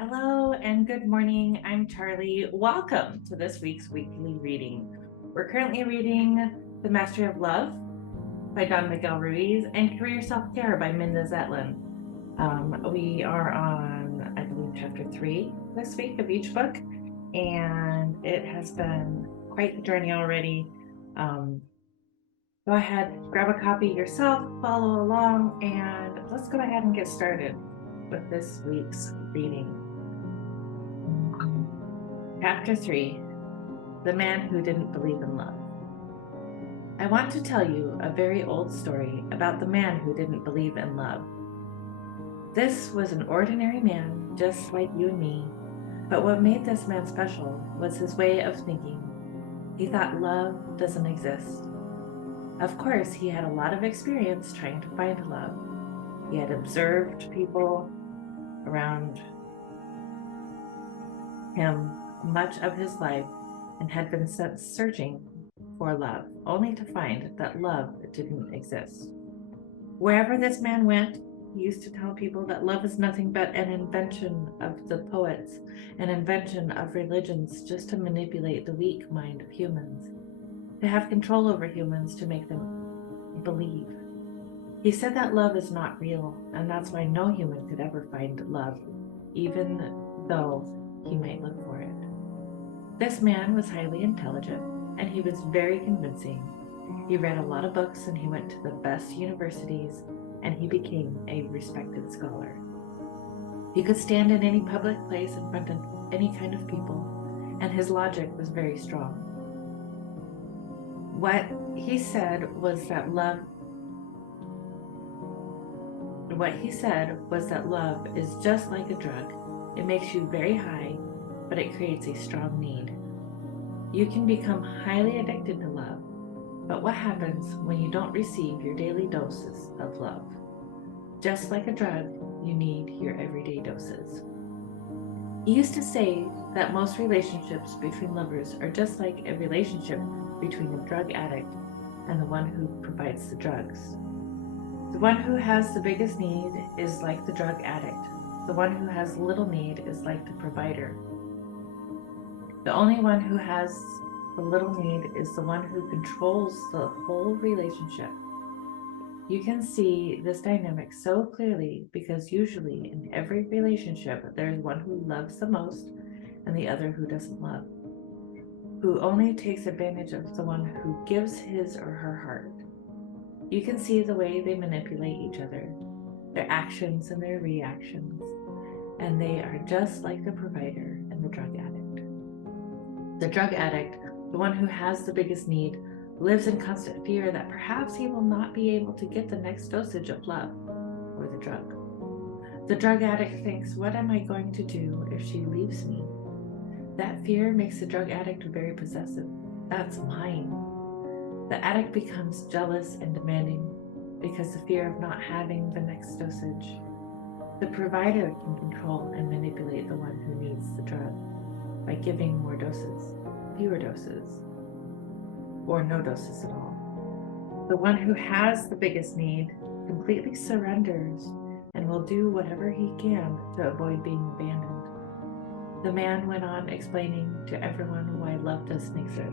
Hello and good morning. I'm Charlie. Welcome to this week's weekly reading. We're currently reading The Mastery of Love by Don Miguel Ruiz and Career Self-Care by Minda Zetlin. We are on, I believe, chapter 3 this week of each book, and it has been quite the journey already. Go ahead, grab a copy yourself, follow along, and let's go ahead and get started with this week's reading. Chapter 3, The Man Who Didn't Believe in Love. I want to tell you a very old story about the man who didn't believe in love. This was an ordinary man, just like you and me, but what made this man special was his way of thinking. He thought love doesn't exist. Of course, he had a lot of experience trying to find love. He had observed people around him much of his life and had been searching for love, only to find that love didn't exist. Wherever this man went, he used to tell people that love is nothing but an invention of the poets, an invention of religions just to manipulate the weak mind of humans, to have control over humans to make them believe. He said that love is not real, and that's why no human could ever find love, even though he might look for it. This man was highly intelligent, and he was very convincing. He read a lot of books, and he went to the best universities, and he became a respected scholar. He could stand in any public place in front of any kind of people, and his logic was very strong. What he said was that love is just like a drug. It makes you very high, but it creates a strong need. You can become highly addicted to love, but what happens when you don't receive your daily doses of love? Just like a drug, you need your everyday doses. He used to say that most relationships between lovers are just like a relationship between a drug addict and the one who provides the drugs. The one who has the biggest need is like the drug addict. The one who has little need is like the provider. The only one who has the little need is the one who controls the whole relationship. You can see this dynamic so clearly because usually in every relationship there is one who loves the most and the other who doesn't love, who only takes advantage of the one who gives his or her heart. You can see the way they manipulate each other, their actions and their reactions, and they are just like the provider and the drug addict. The drug addict, the one who has the biggest need, lives in constant fear that perhaps he will not be able to get the next dosage of love or the drug. The drug addict thinks, what am I going to do if she leaves me? That fear makes the drug addict very possessive. That's mine. The addict becomes jealous and demanding because the fear of not having the next dosage. The provider can control and manipulate the one who needs the drug by giving more doses, fewer doses, or no doses at all. The one who has the biggest need completely surrenders and will do whatever he can to avoid being abandoned. The man went on explaining to everyone why love doesn't exist.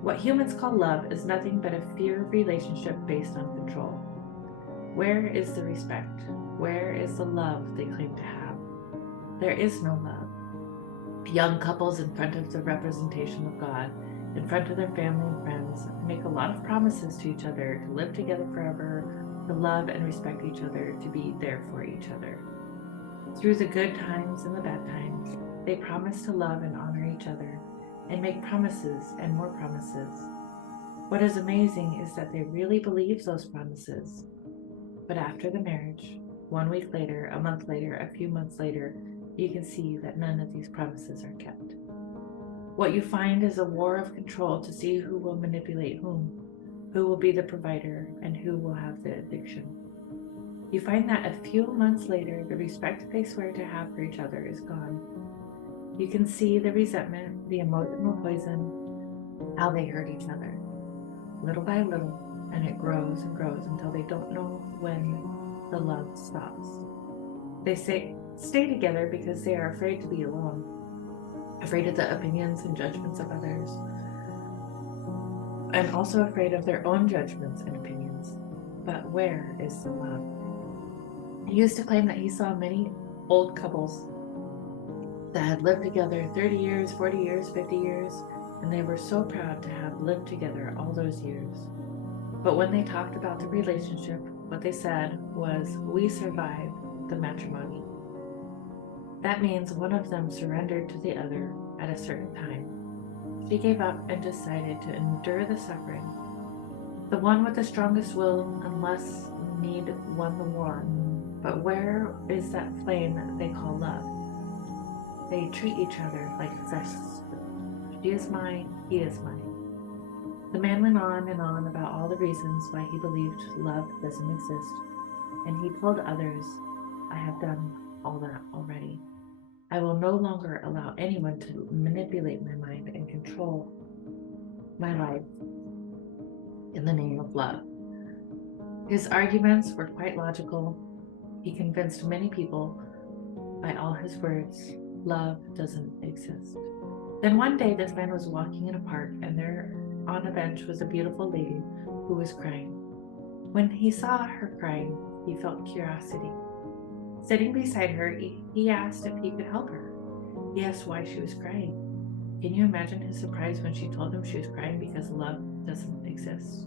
What humans call love is nothing but a fear relationship based on control. Where is the respect? Where is the love they claim to have? There is no love. Young couples in front of the representation of God, in front of their family and friends, make a lot of promises to each other to live together forever, to love and respect each other, to be there for each other. Through the good times and the bad times, they promise to love and honor each other, and make promises and more promises. What is amazing is that they really believe those promises. But after the marriage, 1 week later, a month later, a few months later, you can see that none of these promises are kept. What you find is a war of control to see who will manipulate whom, who will be the provider, and who will have the addiction. You find that a few months later, the respect they swear to have for each other is gone. You can see the resentment, the emotional poison, how they hurt each other, little by little, and it grows and grows until they don't know when the love stops. They say stay together because they are afraid to be alone, afraid of the opinions and judgments of others, and also afraid of their own judgments and opinions. But where is the love? He used to claim that he saw many old couples that had lived together 30 years, 40 years, 50 years, and they were so proud to have lived together all those years. But when they talked about the relationship, what they said was, "We survived the matrimony." That means one of them surrendered to the other at a certain time. She gave up and decided to endure the suffering. The one with the strongest will and less need won the war. But where is that flame that they call love? They treat each other like possessed. She is mine, he is mine. The man went on and on about all the reasons why he believed love doesn't exist, and he told others, "I have done all that already. I will no longer allow anyone to manipulate my mind and control my life in the name of love." His arguments were quite logical. He convinced many people by all his words, love doesn't exist. Then one day this man was walking in a park, and there on a bench was a beautiful lady who was crying. When he saw her crying, he felt curiosity. Sitting beside her, he asked if he could help her. He asked why she was crying. Can you imagine his surprise when she told him she was crying because love doesn't exist?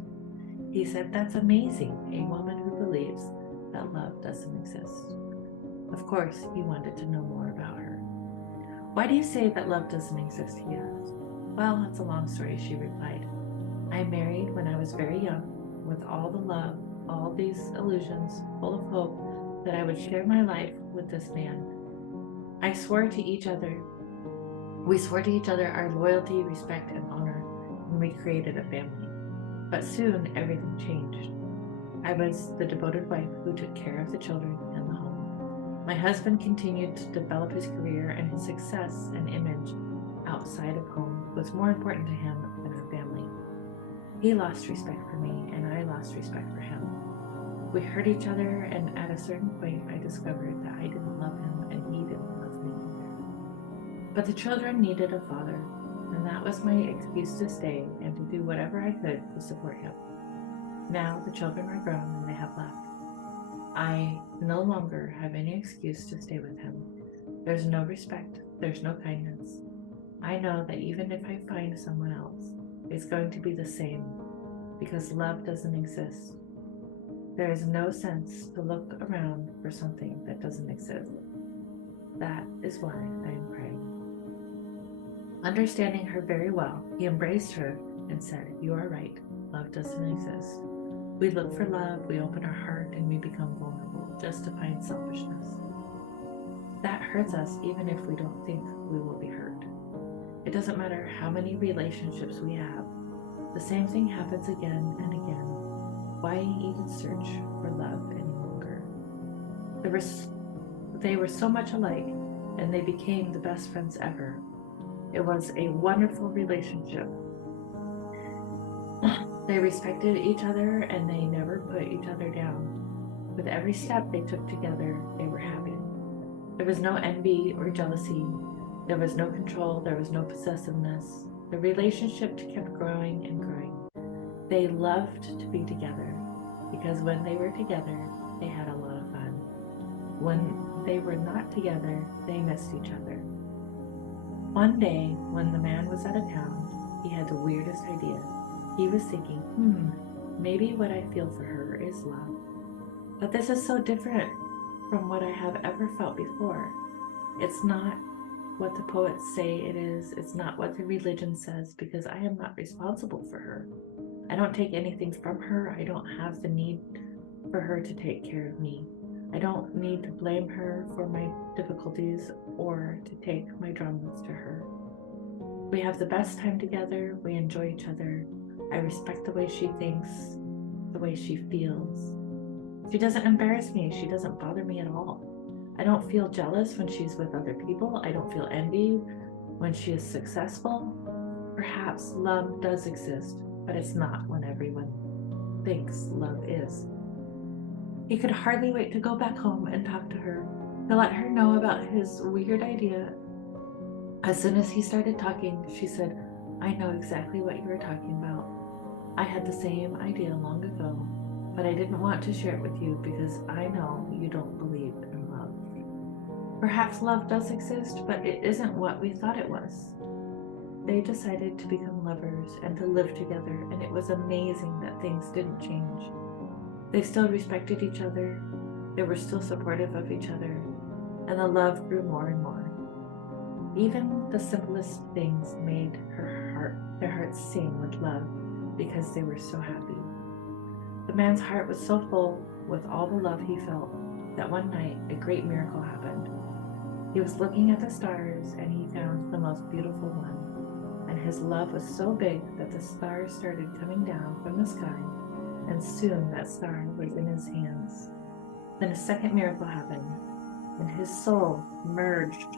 He said, "That's amazing, a woman who believes that love doesn't exist." Of course, he wanted to know more about her. "Why do you say that love doesn't exist?" he asked. "Well, it's a long story," she replied. "I married when I was very young, with all the love, all these illusions, full of hope that I would share my life with this man. We swore to each other our loyalty, respect, and honor, and we created a family. But soon everything changed. I was the devoted wife who took care of the children and the home. My husband continued to develop his career, and his success and image outside of home was more important to him than our family. He lost respect for me, and I lost respect for him. We hurt each other, and at a certain point I discovered that I didn't love him and he didn't love me either. But the children needed a father, and that was my excuse to stay and to do whatever I could to support him. Now the children are grown and they have left. I no longer have any excuse to stay with him. There's no respect, there's no kindness. I know that even if I find someone else, it's going to be the same, because love doesn't exist. There is no sense to look around for something that doesn't exist. That is why I am praying. Understanding her very well, he embraced her and said, "You are right, love doesn't exist. We look for love, we open our heart, and we become vulnerable just to find selfishness. That hurts us even if we don't think we will be hurt. It doesn't matter how many relationships we have, the same thing happens again and again. Why even search for love any longer?" They were so much alike, and they became the best friends ever. It was a wonderful relationship. They respected each other, and they never put each other down. With every step they took together, they were happy. There was no envy or jealousy. There was no control. There was no possessiveness. The relationship kept growing and growing. They loved to be together, because when they were together, they had a lot of fun. When they were not together, they missed each other. One day, when the man was out of town, he had the weirdest idea. He was thinking, maybe what I feel for her is love. But this is so different from what I have ever felt before. It's not what the poets say it is. It's not what the religion says, because I am not responsible for her. I don't take anything from her. I don't have the need for her to take care of me. I don't need to blame her for my difficulties or to take my dramas to her. We have the best time together. We enjoy each other. I respect the way she thinks, the way she feels. She doesn't embarrass me. She doesn't bother me at all. I don't feel jealous when she's with other people. I don't feel envy when she is successful. Perhaps love does exist, but it's not when everyone thinks love is. He could hardly wait to go back home and talk to her. To let her know about his weird idea, as soon as he started talking, she said, "I know exactly what you were talking about. I had the same idea long ago, but I didn't want to share it with you because I know you don't believe in love. Perhaps love does exist, but it isn't what we thought it was." They decided to become lovers and to live together, and it was amazing that things didn't change. They still respected each other, they were still supportive of each other, and the love grew more and more. Even the simplest things made their hearts sing with love because they were so happy. The man's heart was so full with all the love he felt that one night a great miracle happened. He was looking at the stars and he found the most beautiful one, and his love was so big that the stars started coming down from the sky, and soon that star was in his hands. Then a second miracle happened, and his soul merged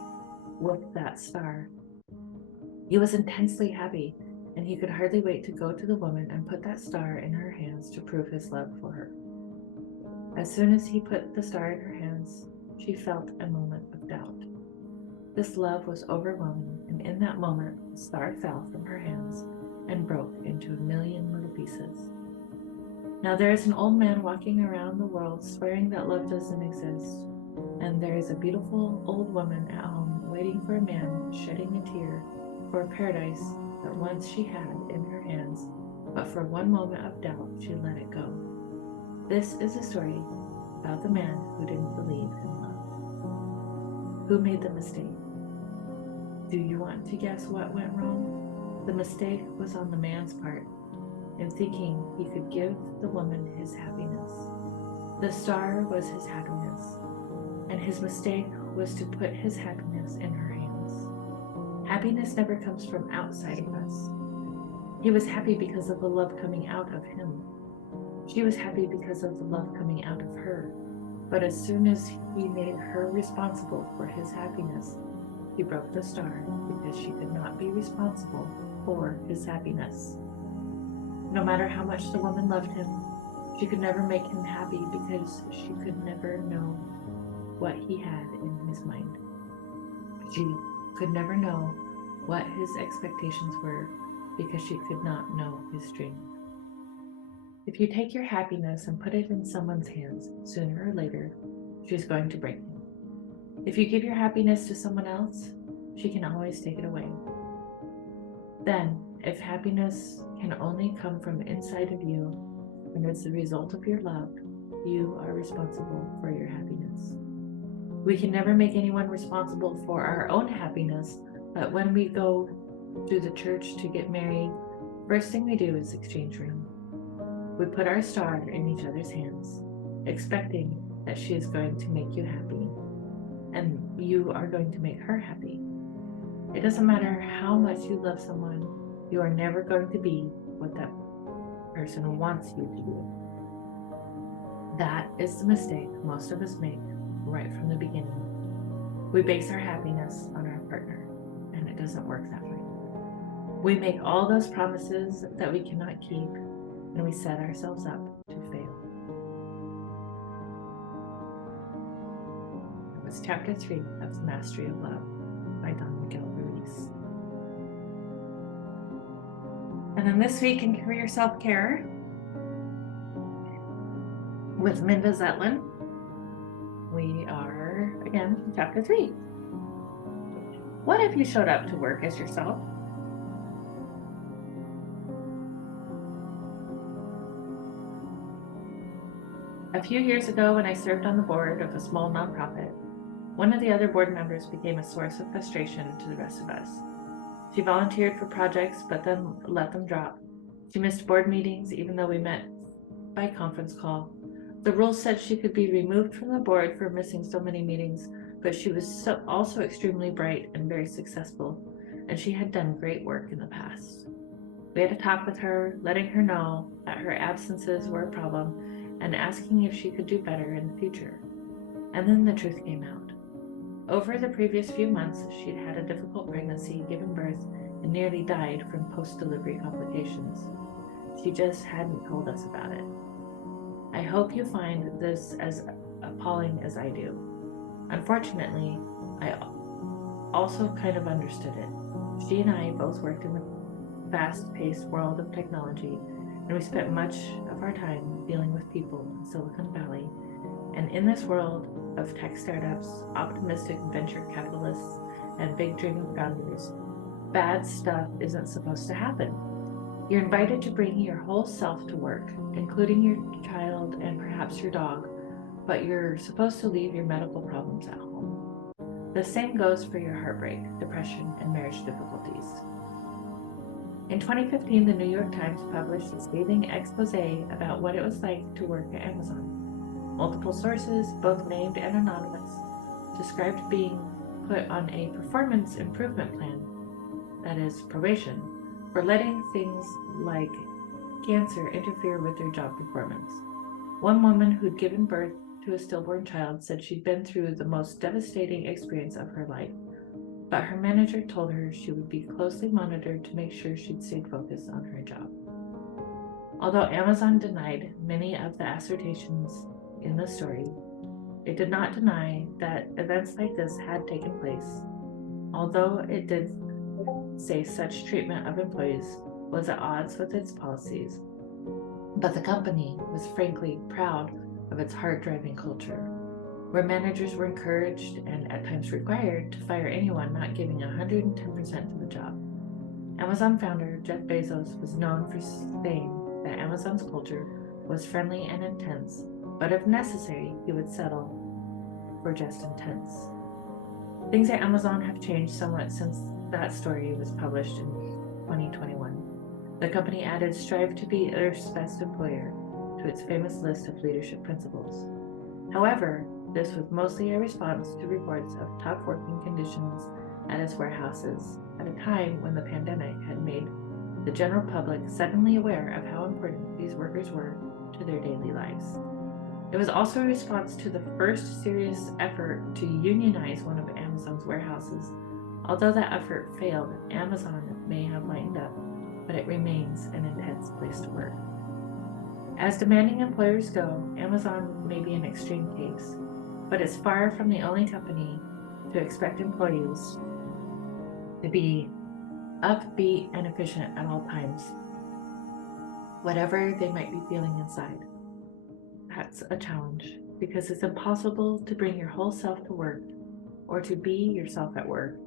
with that star. He was intensely happy, and he could hardly wait to go to the woman and put that star in her hands to prove his love for her. As soon as he put the star in her hands, she felt a moment of doubt. This love was overwhelming, and in that moment, the star fell from her hands and broke into a million little pieces. Now there is an old man walking around the world swearing that love doesn't exist, and there is a beautiful old woman at home waiting for a man shedding a tear for a paradise that once she had in her hands, but for one moment of doubt she let it go. This is a story about the man who didn't believe in love. Who made the mistake? Do you want to guess what went wrong? The mistake was on the man's part, in thinking he could give the woman his happiness. The star was his happiness, and his mistake was to put his happiness in her hands. Happiness never comes from outside of us. He was happy because of the love coming out of him. She was happy because of the love coming out of her. But as soon as he made her responsible for his happiness, he broke the star because she could not be responsible for his happiness. No matter how much the woman loved him, she could never make him happy because she could never know what he had in his mind. She could never know what his expectations were because she could not know his dream. If you take your happiness and put it in someone's hands, sooner or later, she's going to break it. If you give your happiness to someone else, she can always take it away. Then, if happiness can only come from inside of you and is the result of your love, you are responsible for your happiness. We can never make anyone responsible for our own happiness, but when we go to the church to get married, first thing we do is exchange ring. We put our star in each other's hands, expecting that she is going to make you happy, and you are going to make her happy. It doesn't matter how much you love someone, you are never going to be what that person wants you to be. That is the mistake most of us make right from the beginning. We base our happiness on our partner, and it doesn't work that way. We make all those promises that we cannot keep, and we set ourselves up to fail. That was chapter 3 of The Mastery of Love by Don Miguel Ruiz. And then this week in Career Self-Care with Minda Zetlin, we are again in chapter 3. What if you showed up to work as yourself? A few years ago, when I served on the board of a small nonprofit, one of the other board members became a source of frustration to the rest of us. She volunteered for projects, but then let them drop. She missed board meetings, even though we met by conference call. The rules said she could be removed from the board for missing so many meetings, but she was also extremely bright and very successful, and she had done great work in the past. We had a talk with her, letting her know that her absences were a problem, and asking if she could do better in the future. And then the truth came out. Over the previous few months, she'd had a difficult pregnancy, given birth, and nearly died from post-delivery complications. She just hadn't told us about it. I hope you find this as appalling as I do. Unfortunately, I also kind of understood it. She and I both worked in the fast-paced world of technology, and we spent much of our time dealing with people in Silicon Valley. And in this world of tech startups, optimistic venture capitalists, and big dreaming founders, bad stuff isn't supposed to happen. You're invited to bring your whole self to work, including your child and perhaps your dog, but you're supposed to leave your medical problems at home. The same goes for your heartbreak, depression, and marriage difficulties. In 2015, the New York Times published a scathing expose about what it was like to work at Amazon. Multiple sources, both named and anonymous, described being put on a performance improvement plan, that is, probation, for letting things like cancer interfere with their job performance. One woman who'd given birth to a stillborn child said she'd been through the most devastating experience of her life, but her manager told her she would be closely monitored to make sure she'd stayed focused on her job. Although Amazon denied many of the assertions in the story, it did not deny that events like this had taken place, although it did say such treatment of employees was at odds with its policies. But the company was frankly proud of its hard-driving culture, where managers were encouraged and at times required to fire anyone not giving 110% to the job. Amazon founder Jeff Bezos was known for saying that Amazon's culture was friendly and intense, but if necessary, he would settle for just intense. Things at Amazon have changed somewhat since that story was published in 2021. The company added "Strive to be Earth's best employer" to its famous list of leadership principles. However, this was mostly a response to reports of tough working conditions at its warehouses at a time when the pandemic had made the general public suddenly aware of how important these workers were to their daily lives. It was also a response to the first serious effort to unionize one of Amazon's warehouses. Although that effort failed, Amazon may have lightened up, but it remains an intense place to work. As demanding employers go, Amazon may be an extreme case, but it's far from the only company to expect employees to be upbeat and efficient at all times, whatever they might be feeling inside. That's a challenge, because it's impossible to bring your whole self to work or to be yourself at work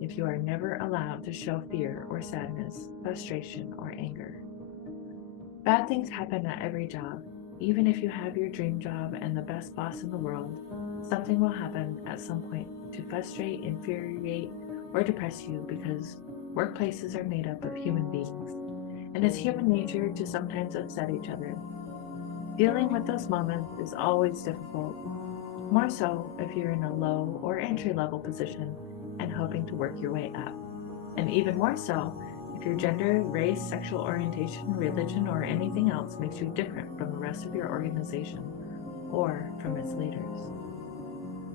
if you are never allowed to show fear or sadness, frustration, or anger. Bad things happen at every job. Even if you have your dream job and the best boss in the world, something will happen at some point to frustrate, infuriate, or depress you, because workplaces are made up of human beings, and it's human nature to sometimes upset each other. Dealing with those moments is always difficult, more so if you're in a low or entry-level position and hoping to work your way up, and even more so if your gender, race, sexual orientation, religion, or anything else makes you different from the rest of your organization or from its leaders.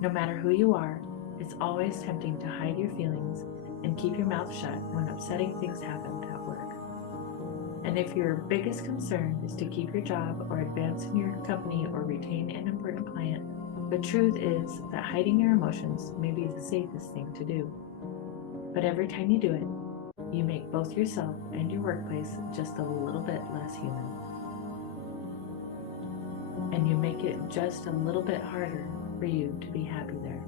No matter who you are, it's always tempting to hide your feelings and keep your mouth shut when upsetting things happen at work. And if your biggest concern is to keep your job or advance in your company or retain an important client, the truth is that hiding your emotions may be the safest thing to do. But every time you do it, you make both yourself and your workplace just a little bit less human. And you make it just a little bit harder for you to be happy there.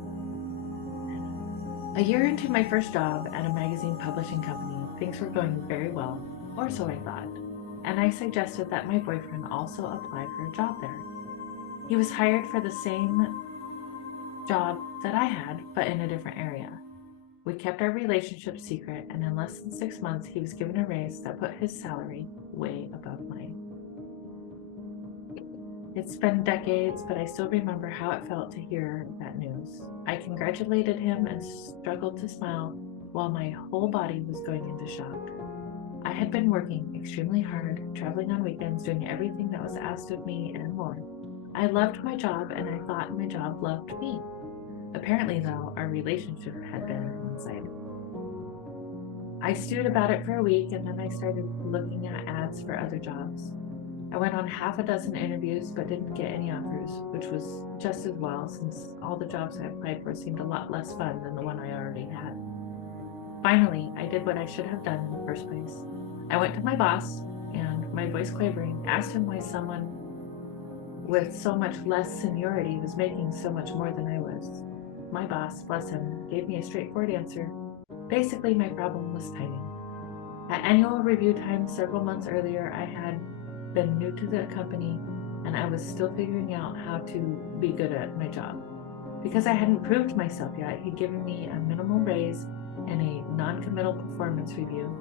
A year into my first job at a magazine publishing company, things were going very well, or so I thought, and I suggested that my boyfriend also apply for a job there. He was hired for the same job that I had, but in a different area. We kept our relationship secret, and in less than 6 months, he was given a raise that put his salary way above mine. It's been decades, but I still remember how it felt to hear that news. I congratulated him and struggled to smile while my whole body was going into shock. I had been working extremely hard, traveling on weekends, doing everything that was asked of me and more. I loved my job, and I thought my job loved me. Apparently, though, our relationship had been one-sided. I stewed about it for a week, and then I started looking at ads for other jobs. I went on half a dozen interviews but didn't get any offers, which was just as well since all the jobs I applied for seemed a lot less fun than the one I already had. Finally, I did what I should have done in the first place. I went to my boss and, my voice quavering, asked him why someone with so much less seniority was making so much more than I was. My boss, bless him, gave me a straightforward answer. Basically, my problem was timing. At annual review time several months earlier, I had been new to the company and I was still figuring out how to be good at my job. Because I hadn't proved myself yet, he'd given me a minimal raise and a non-committal performance review.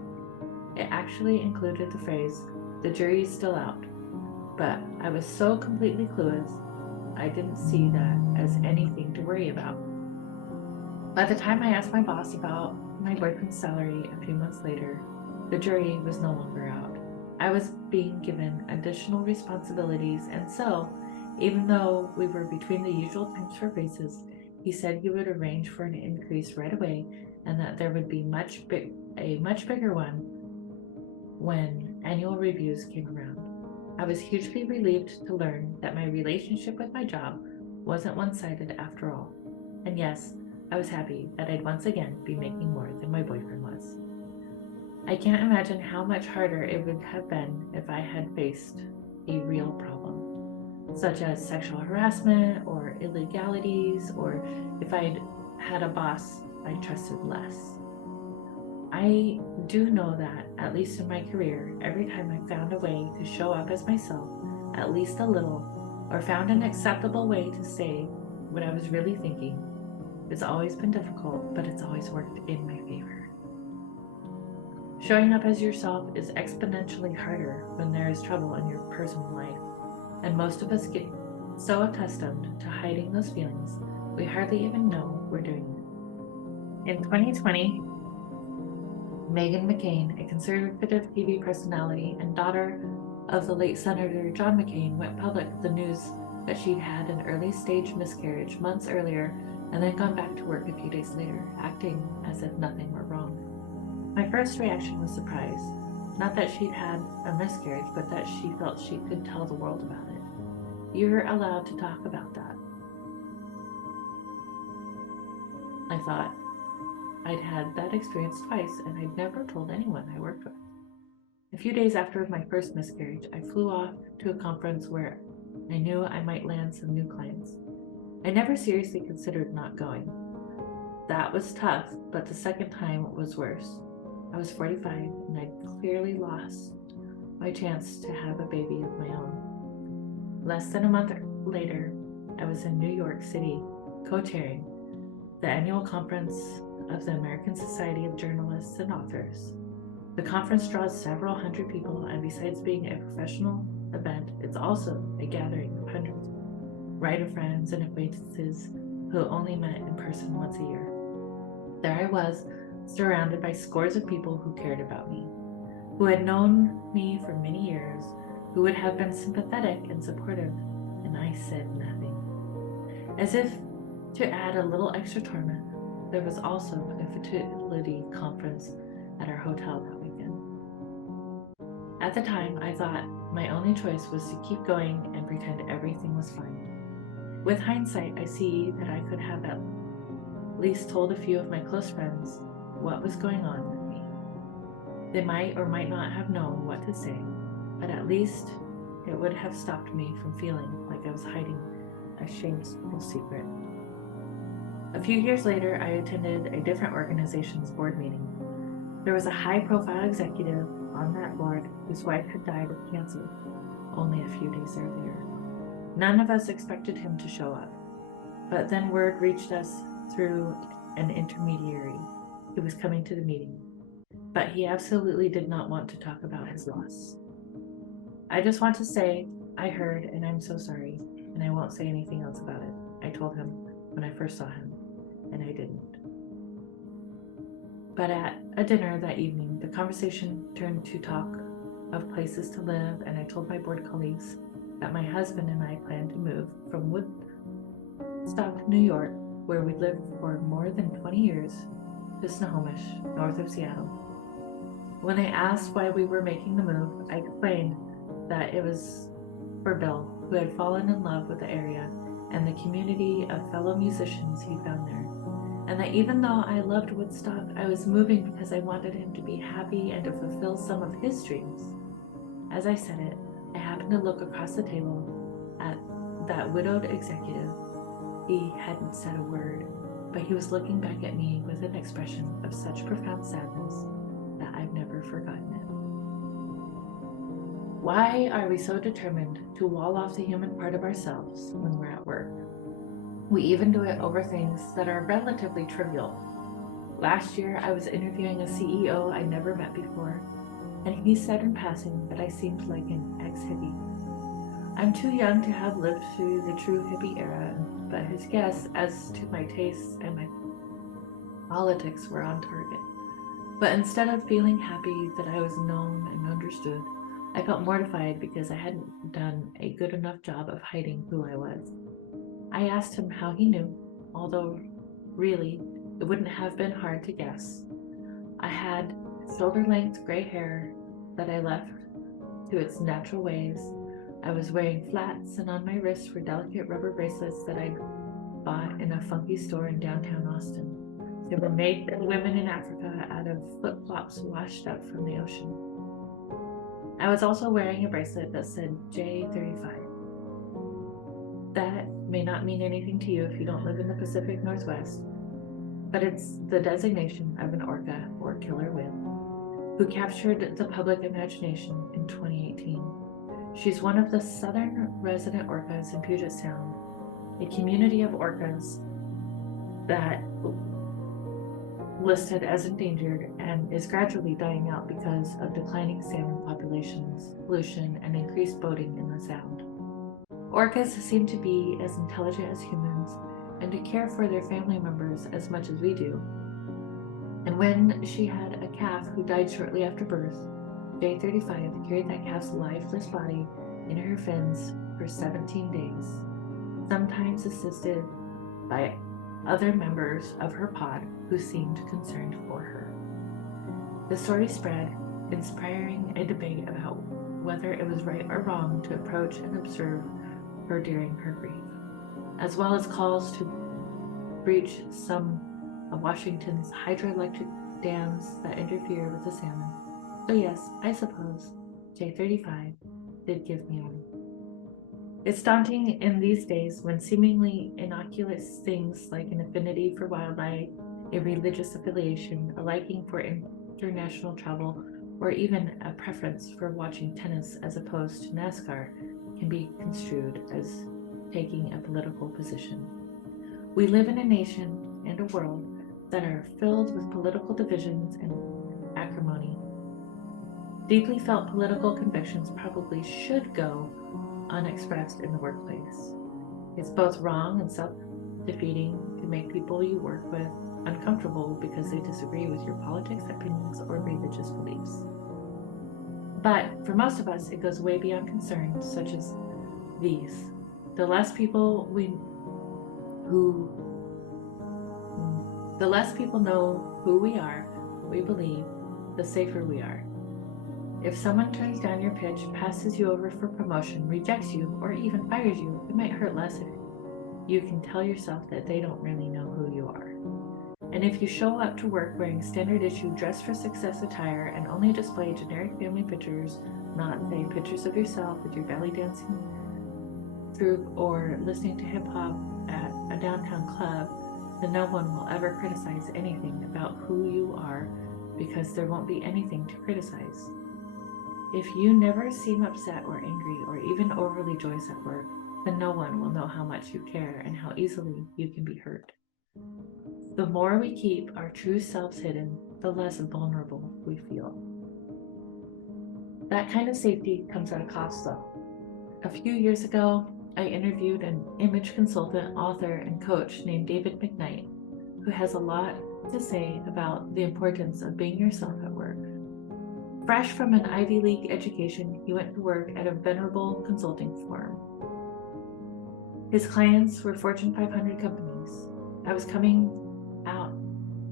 It actually included the phrase, "The jury's still out." But I was so completely clueless, I didn't see that as anything to worry about. By the time I asked my boss about my boyfriend's salary a few months later, the jury was no longer out. I was being given additional responsibilities, and so, even though we were between the usual times for raises, he said he would arrange for an increase right away and that there would be a much bigger one when annual reviews came around. I was hugely relieved to learn that my relationship with my job wasn't one-sided after all. And yes, I was happy that I'd once again be making more than my boyfriend was. I can't imagine how much harder it would have been if I had faced a real problem, such as sexual harassment or illegalities, or if I'd had a boss I trusted less. I do know that, at least in my career, every time I found a way to show up as myself, at least a little, or found an acceptable way to say what I was really thinking, it's always been difficult, but it's always worked in my favor. Showing up as yourself is exponentially harder when there is trouble in your personal life, and most of us get so accustomed to hiding those feelings, we hardly even know we're doing it. In 2020, Meghan McCain, a conservative TV personality and daughter of the late Senator John McCain, went public with the news that she'd had an early-stage miscarriage months earlier and then gone back to work a few days later, acting as if nothing were wrong. My first reaction was surprise. Not that she'd had a miscarriage, but that she felt she could tell the world about it. You're allowed to talk about that, I thought. I'd had that experience twice, and I'd never told anyone I worked with. A few days after my first miscarriage, I flew off to a conference where I knew I might land some new clients. I never seriously considered not going. That was tough, but the second time was worse. I was 45, and I'd clearly lost my chance to have a baby of my own. Less than a month later, I was in New York City, co-chairing the annual conference of the American Society of Journalists and Authors. The conference draws several hundred people, and besides being a professional event, it's also a gathering of hundreds of writer friends and acquaintances who only met in person once a year. There I was, surrounded by scores of people who cared about me, who had known me for many years, who would have been sympathetic and supportive, and I said nothing. As if to add a little extra torment, there was also a fertility conference at our hotel that weekend. At the time, I thought my only choice was to keep going and pretend everything was fine. With hindsight, I see that I could have at least told a few of my close friends what was going on with me. They might or might not have known what to say, but at least it would have stopped me from feeling like I was hiding a shameful secret. A few years later, I attended a different organization's board meeting. There was a high-profile executive on that board whose wife had died of cancer only a few days earlier. None of us expected him to show up, but then word reached us through an intermediary who was coming to the meeting, but he absolutely did not want to talk about his loss. I just want to say I heard and I'm so sorry, and I won't say anything else about it, I told him when I first saw him, and I didn't. But at a dinner that evening, the conversation turned to talk of places to live, and I told my board colleagues that my husband and I planned to move from Woodstock, New York, where we'd lived for more than 20 years, to Snohomish, north of Seattle. When they asked why we were making the move, I explained that it was for Bill, who had fallen in love with the area and the community of fellow musicians he found there. And that even though I loved Woodstock, I was moving because I wanted him to be happy and to fulfill some of his dreams. As I said it, I happened to look across the table at that widowed executive. He hadn't said a word, but he was looking back at me with an expression of such profound sadness that I've never forgotten it. Why are we so determined to wall off the human part of ourselves when we're at work? We even do it over things that are relatively trivial. Last year, I was interviewing a CEO I never met before, and he said in passing that I seemed like an ex-hippie. I'm too young to have lived through the true hippie era, but his guess as to my tastes and my politics were on target. But instead of feeling happy that I was known and understood, I felt mortified because I hadn't done a good enough job of hiding who I was. I asked him how he knew, although really, it wouldn't have been hard to guess. I had shoulder-length gray hair that I left to its natural ways. I was wearing flats, and on my wrists were delicate rubber bracelets that I'd bought in a funky store in downtown Austin. They were made by women in Africa out of flip-flops washed up from the ocean. I was also wearing a bracelet that said J35. That may not mean anything to you if you don't live in the Pacific Northwest, but it's the designation of an orca, or killer whale, who captured the public imagination in 2018. She's one of the southern resident orcas in Puget Sound, a community of orcas that listed as endangered and is gradually dying out because of declining salmon populations, pollution, and increased boating in the sound. Orcas seem to be as intelligent as humans and to care for their family members as much as we do. And when she had a calf who died shortly after birth, J35 carried that calf's lifeless body in her fins for 17 days, sometimes assisted by other members of her pod who seemed concerned for her. The story spread, inspiring a debate about whether it was right or wrong to approach and observe her during her grief, as well as calls to breach some of Washington's hydroelectric dams that interfere with the salmon. So yes, I suppose J35 did give me honor. It's daunting in these days when seemingly innocuous things like an affinity for wildlife, a religious affiliation, a liking for international travel, or even a preference for watching tennis as opposed to NASCAR can be construed as taking a political position. We live in a nation and a world that are filled with political divisions and acrimony. Deeply felt political convictions probably should go unexpressed in the workplace. It's both wrong and self-defeating to make people you work with uncomfortable because they disagree with your politics, opinions, or religious beliefs. But for most of us, it goes way beyond concerns such as these. The less people know who we are, what we believe, the safer we are. If someone turns down your pitch, passes you over for promotion, rejects you, or even fires you, it might hurt less if you can tell yourself that they don't really know who you are. And if you show up to work wearing standard issue dress for success attire and only display generic family pictures, not say pictures of yourself with your belly dancing troupe or listening to hip hop at a downtown club, then no one will ever criticize anything about who you are because there won't be anything to criticize. If you never seem upset or angry or even overly joyous at work, then no one will know how much you care and how easily you can be hurt. The more we keep our true selves hidden, the less vulnerable we feel. That kind of safety comes at a cost, though. A few years ago, I interviewed an image consultant, author, and coach named David McKnight, who has a lot to say about the importance of being yourself at work. Fresh from an Ivy League education, he went to work at a venerable consulting firm. His clients were Fortune 500 companies. I was coming out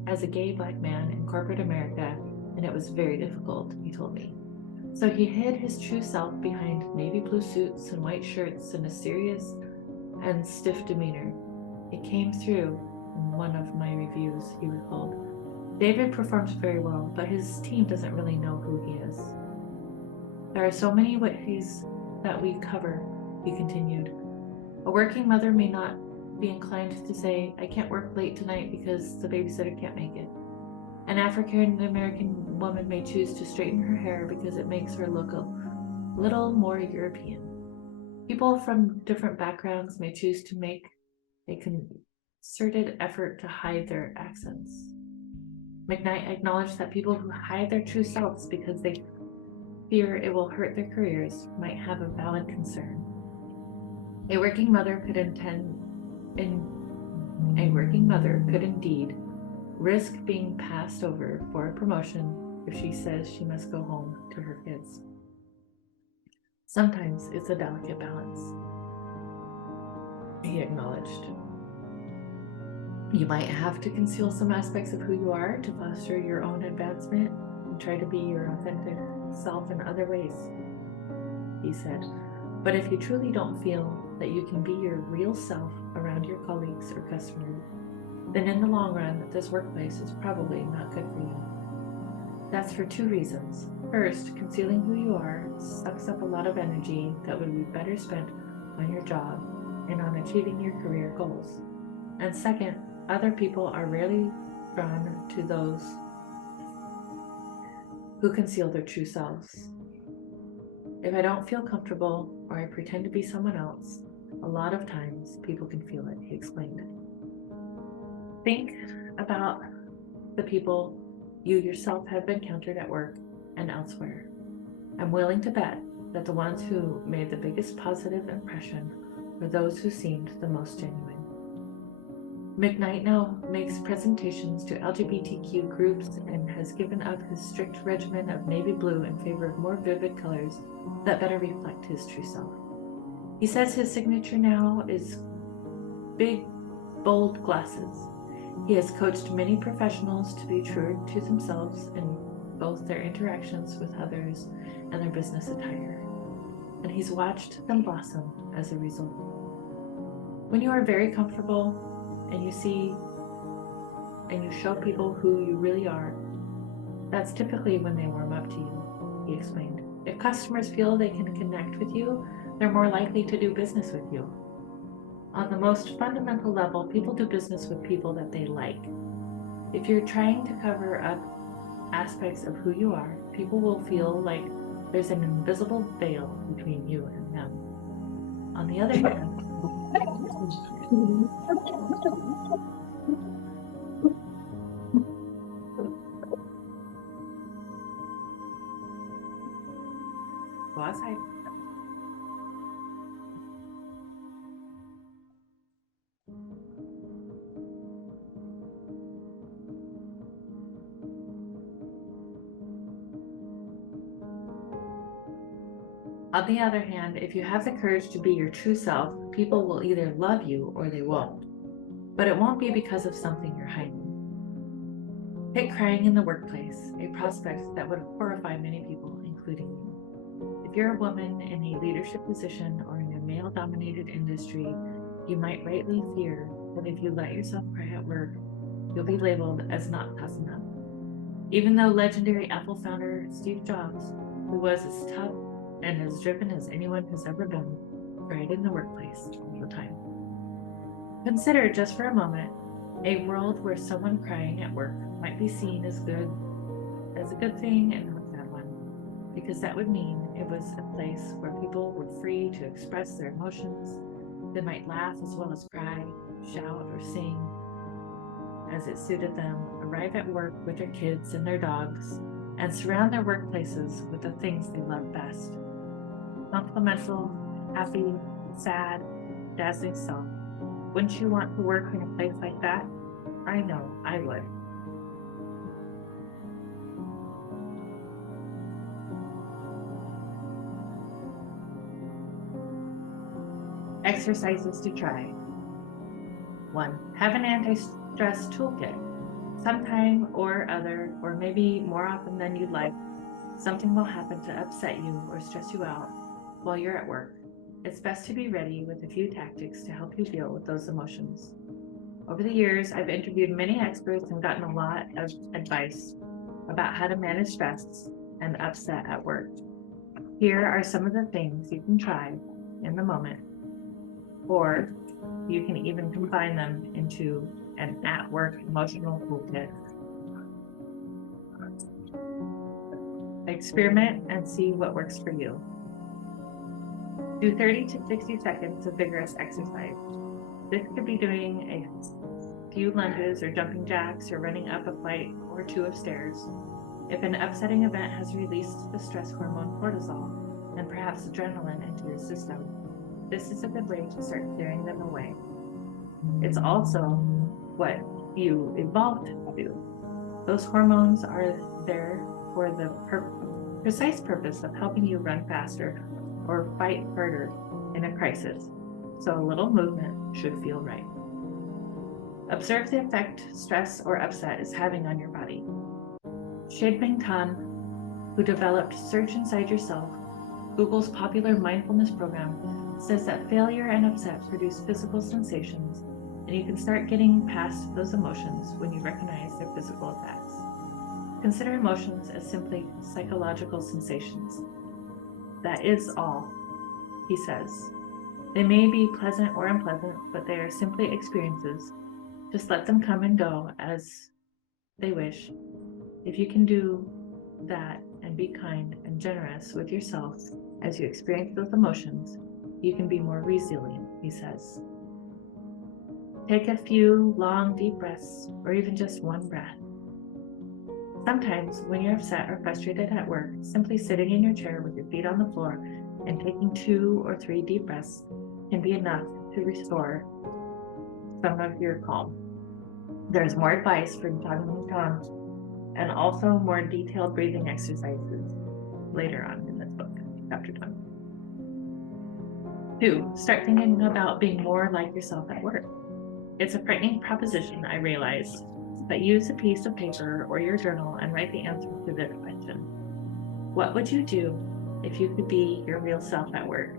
as a gay Black man in corporate America, and it was very difficult, he told me. So he hid his true self behind navy blue suits and white shirts and a serious and stiff demeanor. It came through in one of my reviews, he recalled. David performs very well, but his team doesn't really know who he is. There are so many ways that we cover, he continued. A working mother may not be inclined to say, I can't work late tonight because the babysitter can't make it. An African American woman may choose to straighten her hair because it makes her look a little more European. People from different backgrounds may choose to make a concerted effort to hide their accents. McKnight acknowledged that people who hide their true selves because they fear it will hurt their careers might have a valid concern. A working mother could indeed risk being passed over for a promotion if she says she must go home to her kids. Sometimes it's a delicate balance, he acknowledged. You might have to conceal some aspects of who you are to foster your own advancement and try to be your authentic self in other ways, he said. But if you truly don't feel that you can be your real self around your colleagues or customers, then in the long run, this workplace is probably not good for you. That's for two reasons. First, concealing who you are sucks up a lot of energy that would be better spent on your job and on achieving your career goals. And second, other people are rarely drawn to those who conceal their true selves. If I don't feel comfortable or I pretend to be someone else, a lot of times people can feel it, he explained. Think about the people you yourself have encountered at work and elsewhere. I'm willing to bet that the ones who made the biggest positive impression were those who seemed the most genuine. McKnight now makes presentations to LGBTQ groups and has given up his strict regimen of navy blue in favor of more vivid colors that better reflect his true self. He says his signature now is big, bold glasses. He has coached many professionals to be true to themselves in both their interactions with others and their business attire, and he's watched them blossom as a result. When you are very comfortable and you see and you show people who you really are, that's typically when they warm up to you, he explained. If customers feel they can connect with you, they're more likely to do business with you. On the most fundamental level, people do business with people that they like. If you're trying to cover up aspects of who you are, people will feel like there's an invisible veil between you and them. On the other hand, go outside. On the other hand, if you have the courage to be your true self, people will either love you or they won't. But it won't be because of something you're hiding. Hit crying in the workplace, a prospect that would horrify many people, including you. If you're a woman in a leadership position or in a male-dominated industry, you might rightly fear that if you let yourself cry at work, you'll be labeled as not tough enough. Even though legendary Apple founder Steve Jobs, who was as tough and as driven as anyone has ever been, cried in the workplace all the time. Consider just for a moment a world where someone crying at work might be seen as a good thing and not a bad one, because that would mean it was a place where people were free to express their emotions. They might laugh as well as cry, shout, or sing as it suited them, arrive at work with their kids and their dogs, and surround their workplaces with the things they love best. Complimental, happy, sad, dazzling self. Wouldn't you want to work in a place like that? I know, I would. Exercises to try. 1. Have an anti-stress toolkit. Sometime or other, or maybe more often than you'd like, something will happen to upset you or stress you out while you're at work. It's best to be ready with a few tactics to help you deal with those emotions. Over the years, I've interviewed many experts and gotten a lot of advice about how to manage stress and upset at work. Here are some of the things you can try in the moment, or you can even combine them into an at-work emotional toolkit. Experiment and see what works for you. Do 30 to 60 seconds of vigorous exercise. This could be doing a few lunges or jumping jacks or running up a flight or two of stairs. If an upsetting event has released the stress hormone cortisol and perhaps adrenaline into your system, this is a good way to start clearing them away. It's also what you evolved to do. Those hormones are there for the precise purpose of helping you run faster or fight harder in a crisis, so a little movement should feel right. Observe the effect stress or upset is having on your body. Xinping Tan, who developed Search Inside Yourself, Google's popular mindfulness program, says that failure and upset produce physical sensations, and you can start getting past those emotions when you recognize their physical effects. Consider emotions as simply psychological sensations. That is all, he says. They may be pleasant or unpleasant, but they are simply experiences. Just let them come and go as they wish. If you can do that and be kind and generous with yourself as you experience those emotions, you can be more resilient, he says. Take a few long, deep breaths, or even just one breath. Sometimes when you're upset or frustrated at work, simply sitting in your chair with your feet on the floor and taking 2 or 3 deep breaths can be enough to restore some of your calm. There's more advice from Xinping Tan and also more detailed breathing exercises later on in this book, chapter 20. 2, start thinking about being more like yourself at work. It's a frightening proposition, I realize, but use a piece of paper or your journal and write the answer to this question. What would you do if you could be your real self at work?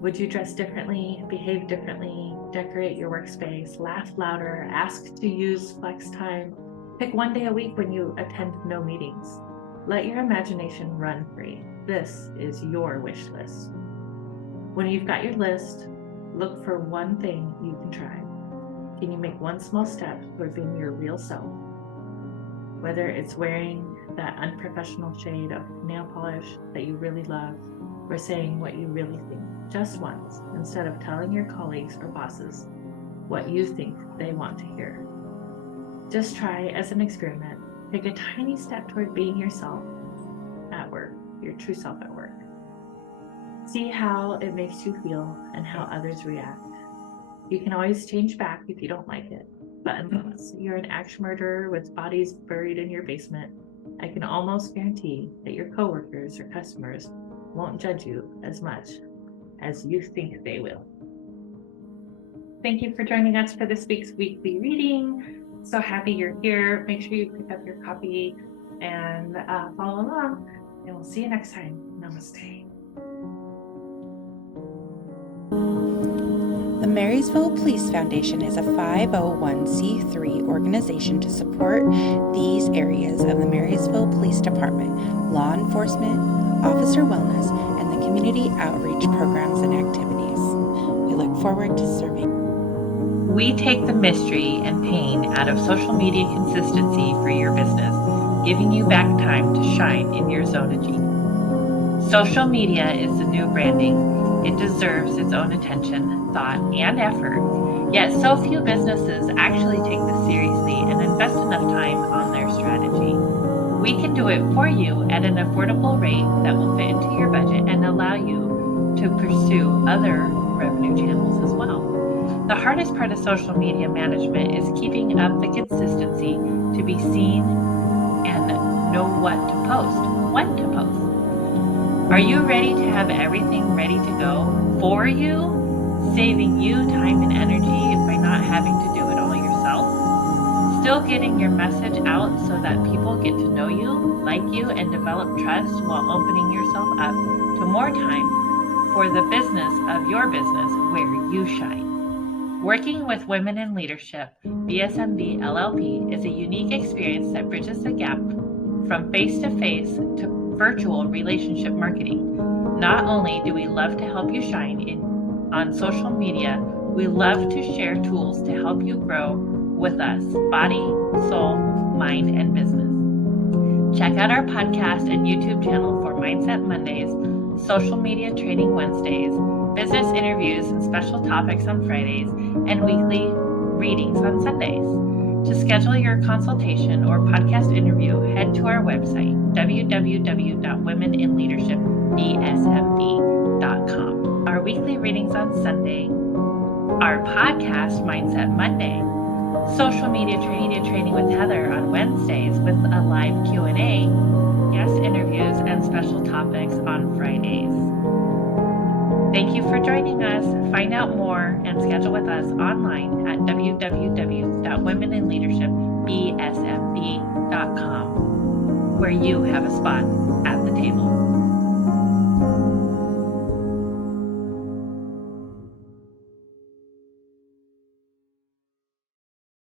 Would you dress differently, behave differently, decorate your workspace, laugh louder, ask to use flex time, pick one day a week when you attend no meetings? Let your imagination run free. This is your wish list. When you've got your list, look for one thing you can try. Can you make one small step toward being your real self? Whether it's wearing that unprofessional shade of nail polish that you really love, or saying what you really think just once, instead of telling your colleagues or bosses what you think they want to hear. Just try as an experiment. Take a tiny step toward being yourself at work, your true self at work. See how it makes you feel and how others react. You can always change back if you don't like it, but unless you're an axe murderer with bodies buried in your basement, I can almost guarantee that your coworkers or customers won't judge you as much as you think they will. Thank you for joining us for this week's weekly reading. So happy you're here. Make sure you pick up your copy and follow along, and we'll see you next time. Namaste. The Marysville Police Foundation is a 501c3 organization to support these areas of the Marysville Police Department: law enforcement, officer wellness, and the community outreach programs and activities. We look forward to serving. We take the mystery and pain out of social media consistency for your business, giving you back time to shine in your zone of genius. Social media is the new branding. It deserves its own attention, thought, and effort, yet so few businesses actually take this seriously and invest enough time on their strategy. We can do it for you at an affordable rate that will fit into your budget and allow you to pursue other revenue channels as well. The hardest part of social media management is keeping up the consistency to be seen and know what to post, when to post. Are you ready to have everything ready to go for you, saving you time and energy by not having to do it all yourself? still getting your message out so that people get to know you, like you, and develop trust while opening yourself up to more time for the business of your business where you shine. Working with Women in Leadership, BSMB LLP, is a unique experience that bridges the gap from face-to-face to virtual relationship marketing. Not only do we love to help you shine on social media, we love to share tools to help you grow with us, body, soul, mind, and business. Check out our podcast and YouTube channel for Mindset Mondays, Social Media Training Wednesdays, business interviews and special topics on Fridays, and weekly readings on Sundays. To schedule your consultation or podcast interview, head to our website, www.womeninleadershipbsmb.com. Our weekly readings on Sunday, our podcast, Mindset Monday, social media training with Heather on Wednesdays with a live Q&A, guest interviews, and special topics on Fridays. Thank you for joining us. Find out more and schedule with us online at www.womeninleadershipbsmb.com, where you have a spot at the table.